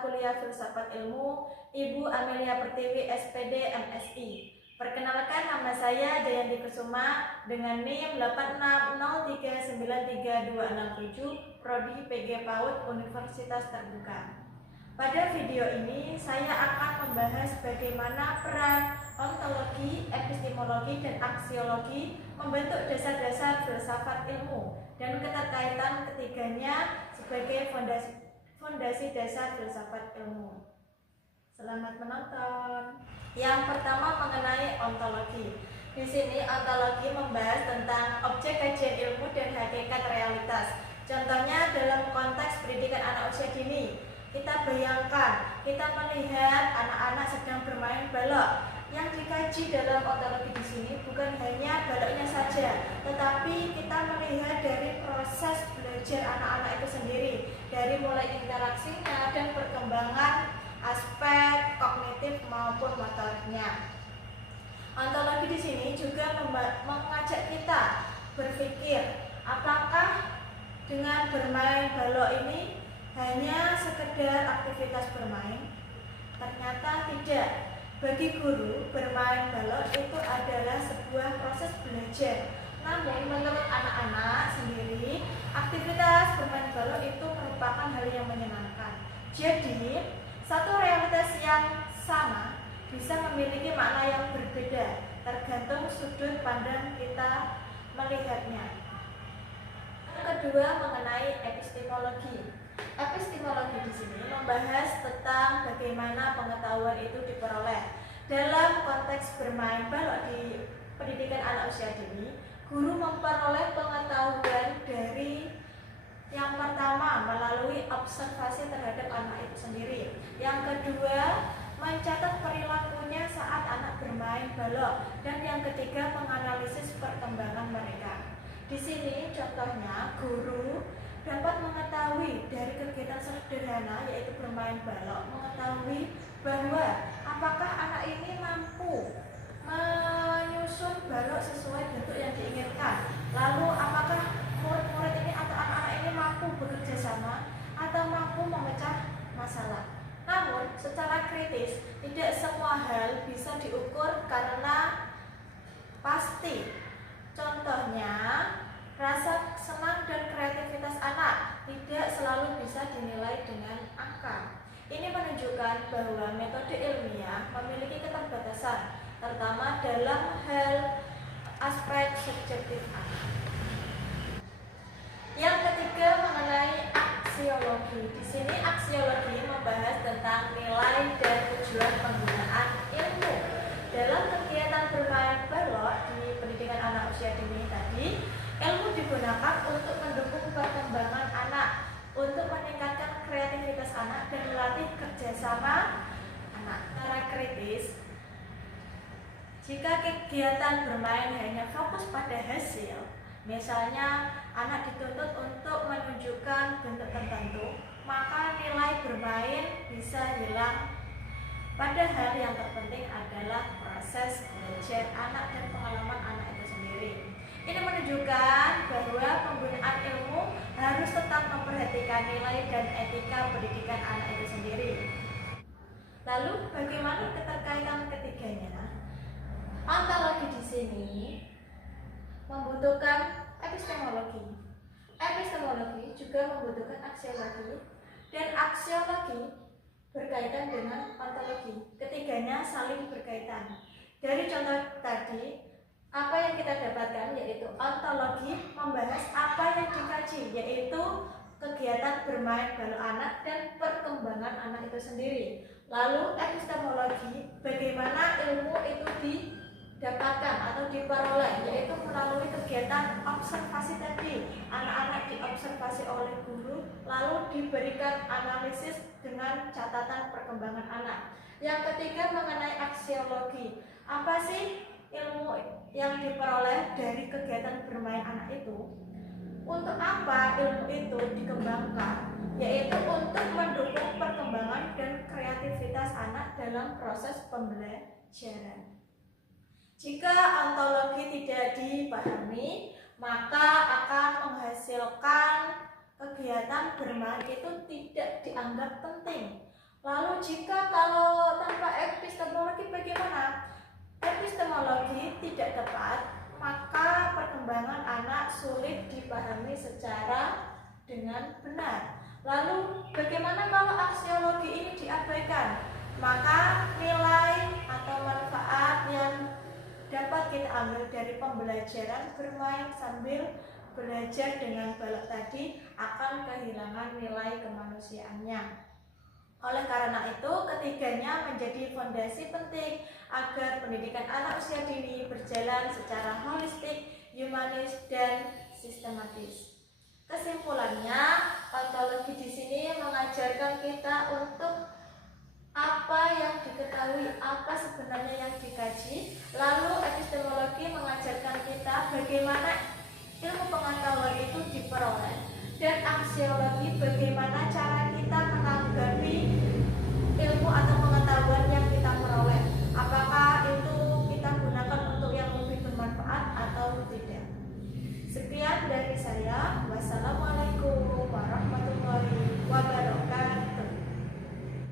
mata kuliah Filsafat Ilmu, Ibu Amelia Pertiwi, SPD, MSI. Perkenalkan, nama saya Jayanti Kusuma dengan NIM 8603933267, Prodi PG PAUD Universitas Terbuka. Pada video ini saya akan membahas bagaimana peran ontologi, epistemologi, dan aksiologi membentuk dasar-dasar filsafat ilmu dan keterkaitan ketiganya sebagai fondasi dasar filsafat ilmu. Selamat menonton. Yang pertama mengenai ontologi. Di sini ontologi membahas tentang objek kajian ilmu dan hakikat realitas. Contohnya dalam konteks pendidikan anak usia dini. Kita bayangkan, kita melihat anak-anak sedang bermain balok. Yang dikaji dalam ontologi di sini bukan hanya baloknya saja, tetapi kita melihat dari proses belajar anak-anak itu sendiri, dari mulai interaksinya dan perkembangan aspek kognitif maupun motoriknya. Ontologi di sini juga mengajak kita berpikir, apakah dengan bermain balok ini hanya sekedar aktivitas bermain? Ternyata tidak. Bagi guru, bermain balok itu adalah sebuah proses belajar. Namun menurut anak-anak sendiri, aktivitas bermain balok itu merupakan hal yang menyenangkan. Jadi, satu realitas yang sama bisa memiliki makna yang berbeda, tergantung sudut pandang kita melihatnya. Yang kedua mengenai epistemologi. Epistemologi di sini membahas tentang bagaimana pengetahuan itu diperoleh. Dalam konteks bermain balok di pendidikan anak usia dini, guru memperoleh pengetahuan dari yang pertama melalui observasi terhadap anak itu sendiri. Yang kedua, mencatat perilakunya saat anak bermain balok. Dan yang ketiga, menganalisis perkembangan mereka. Di sini contohnya guru dapat mengetahui dari kegiatan sederhana yaitu bermain balok, mengetahui bahwa apakah anak ini mampu menyusun balok sesuai bentuk yang diinginkan. Lalu apakah murid-murid ini atau anak-anak ini mampu bekerja sama atau mampu memecah masalah. Namun secara kritis tidak semua hal bisa diukur karena pasti. Contohnya, rasa senang dan kreativitas anak tidak selalu bisa dinilai dengan angka. Ini menunjukkan bahwa metode ilmiah memiliki keterbatasan, terutama dalam hal aspek subjektif anak. Yang ketiga mengenai aksiologi. Di sini aksiologi membahas tentang nilai dan tujuan penggunaan ilmu. Dalam kegiatan bermain balok di pendidikan anak usia dini tadi, ilmu digunakan untuk mendukung perkembangan anak, untuk meningkatkan kreativitas anak dan melatih kerjasama anak. Secara kritis, jika kegiatan bermain hanya fokus pada hasil, misalnya anak dituntut untuk menunjukkan bentuk tertentu, maka nilai bermain bisa hilang. Padahal yang terpenting adalah proses belajar anak dan pengalaman anak itu sendiri. Ini menunjukkan bahwa penggunaan ilmu harus tetap memperhatikan nilai dan etika pendidikan anak itu sendiri. Lalu bagaimana keterkaitan ketiganya? Ontologi di sini membutuhkan epistemologi. Epistemologi juga membutuhkan aksiologi, dan aksiologi berkaitan dengan ontologi. Ketiganya saling berkaitan. Dari contoh tadi, apa yang kita dapatkan yaitu ontologi membahas apa yang dikaji, yaitu kegiatan bermain balok anak dan perkembangan anak itu sendiri. Lalu epistemologi, bagaimana ilmu itu didapatkan atau diperoleh, yaitu melalui kegiatan observasi tadi. Anak-anak diobservasi oleh guru, lalu diberikan analisis dengan catatan perkembangan anak. Yang ketiga mengenai aksiologi. Apa sih ilmu yang diperoleh dari kegiatan bermain anak itu? Untuk apa ilmu itu dikembangkan? Yaitu untuk mendukung perkembangan dan kreativitas anak dalam proses pembelajaran. Jika ontologi tidak dipahami, maka akan menghasilkan kegiatan bermain itu tidak dianggap penting. Lalu kalau tanpa epistemologi bagaimana? Epistemologi tidak tepat, maka perkembangan anak sulit dipahami secara dengan benar. Lalu bagaimana kalau aksiologi ini diabaikan? Maka nilai atau manfaat yang dapat kita ambil dari pembelajaran bermain sambil belajar dengan balok tadi akan kehilangan nilai kemanusiaannya. Oleh karena itu, ketiganya menjadi fondasi penting agar pendidikan anak usia dini berjalan secara holistik, humanis, dan sistematis. Kesimpulannya, ontologi di sini mengajarkan kita untuk apa yang diketahui, apa sebenarnya yang dikaji. Lalu epistemologi mengajarkan kita bagaimana ilmu pengetahuan itu diperoleh, dan aksiologi bagaimana cara